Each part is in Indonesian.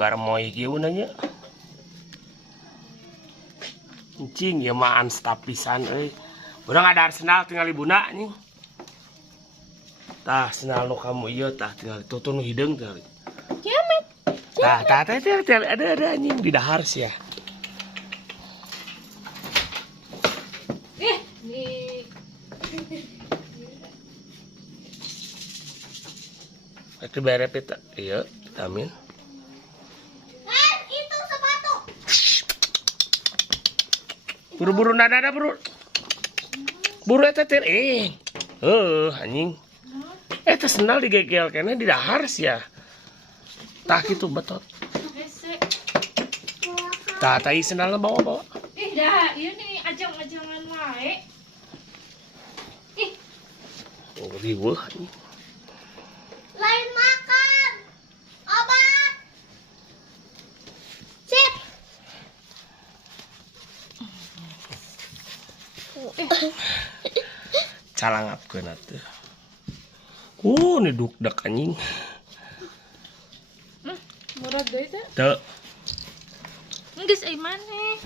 garmoy kieu nanya. Cing ya maan staf pisan euy. Urang ada Arsenal tinggal ibuna anjing. Tah senal nu kamu ieu tah tinggal tutun nu hideung teh. Kiamat. Tah ada anjing di dahar sih ya. Nih. Itu berep itu. Iya, vitamin. Itu sepatu. Buru-buru nada buru. Buru eta teh anjing. Eta sendal digegel kene di dahar sih ya. Tah kitu betot. Tah tai sendalna bawa. Dah, ieu nih ajang-ajangan wae. Oh, riweuh anjing. Lain makan. Obat. Sip. Calangapkeun atuh. Ini dukdak anjing. Murah deui teh. Teu. Geus ai maneh.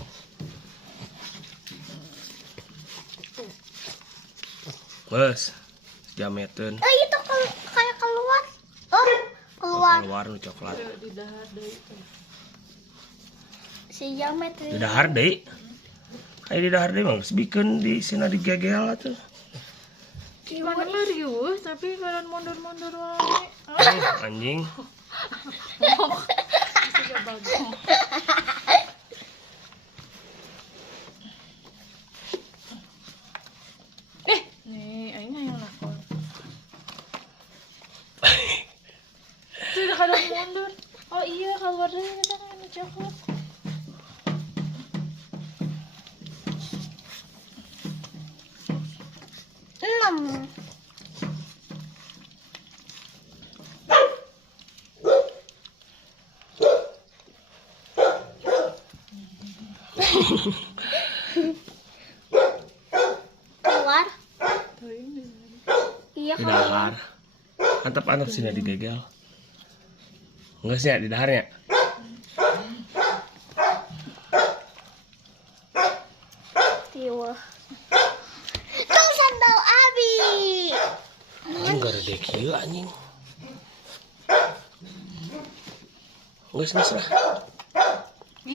Geus. Jameteun. Itu kayak keluar. Keluar. Keluar nu coklat. Di dahar deui teh. Si jamet Di dahar deui. Kayak di dahar deui mah geus bikeun di sina digegel atuh. Gimana mah riuh tapi karan mundur-mundur wae. Anjing. Sudah bagus. Nih, aing yang nakon. Sudah kada mundur. Oh iya, keluar deui kita kan coklat. Keluar. Iya Di dahar. Antep-antep sini digegel. Enggak sih ya di daharnya. Tiwah. Tuh sandal Abi. Enggak ada kieu anjing. Geus lah.